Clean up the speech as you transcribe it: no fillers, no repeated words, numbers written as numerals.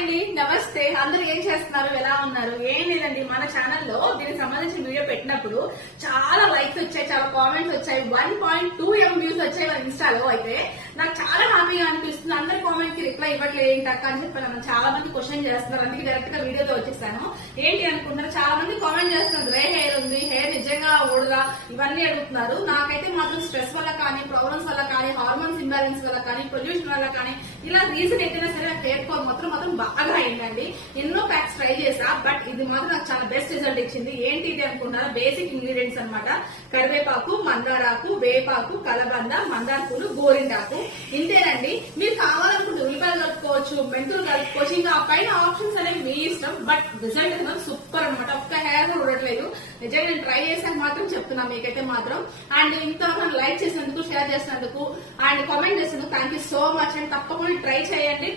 అండి, నమస్తే. అందరూ ఏం చేస్తున్నారు, ఎలా ఉన్నారు? ఏం లేదండి, మన ఛానల్లో దీనికి సంబంధించిన వీడియో పెట్టినప్పుడు చాలా లైక్స్ వచ్చాయి, చాలా కామెంట్స్ వచ్చాయి. 1.2 M వ్యూస్ వచ్చాయి మన ఇన్స్టాలో. అయితే నాకు చాలా హ్యాపీగా అనిపిస్తుంది. అందరి కామెంట్ కి రిప్లై ఇవ్వట్లేదు ఏంటి అక్క అని చెప్పి చాలా మంది క్వశ్చన్ చేస్తున్నారు. అందుకే డైరెక్ట్ గా వీడియోతో వచ్చేసాను. ఏంటి అనుకుంటున్నారు, చాలా మంది కామెంట్ చేస్తున్నారు, గ్రే హెయిర్ ఉంది, హెయిర్ నిజంగా ఊడదా, ఇవన్నీ అడుగుతున్నారు. నాకైతే మాత్రం స్ట్రెస్ వల్ల కానీ, ప్రాబ్లమ్స్ వల్ల కానీ, హార్మోన్స్ ఇంబ్యాలెన్స్ వల్ల కానీ, పొల్యూషన్ వల్ల కానీ, ఇలా రీజన్ ఎక్కడైనా సరే హెయిర్ ఫాల్ మాత్రం బాగా అయిందండి. ఎన్నో ప్యాక్స్ ట్రై చేసా, బట్ ఇది మాత్రం నాకు చాలా బెస్ట్ రిజల్ట్ ఇచ్చింది. ఏంటి ఇది అనుకున్నారా, బేసిక్ ఇంగ్రీడియంట్స్ అన్నమాట. కరివేపాకు, మందారాకు, వేపాకు, కలబంద, మందార పూలు, గోరింటాకు, ఇంతేనండి. మీరు కావాలనుకుంటే ఉల్లిపాయలు కలుపుకోవచ్చు, మెంతులు కలుపుకోవచ్చు, ఇంకా పైన ఆప్షన్స్ అనేవి మీ ఇష్టం. బట్ రిజల్ట్ అయితే సూపర్ అనమాట. ఒక్క హెయిర్ కూడా ఉండట్లేదు. నిజంగా నేను ట్రై చేసాక మాత్రం చెప్తున్నా మీకైతే మాత్రం. అండ్ ఇంతవరకు లైక్ చేసినందుకు, షేర్ చేసినందుకు అండ్ కామెంట్ చేసినందుకు thank you so much. And తప్పకుండా ట్రై చేయండి.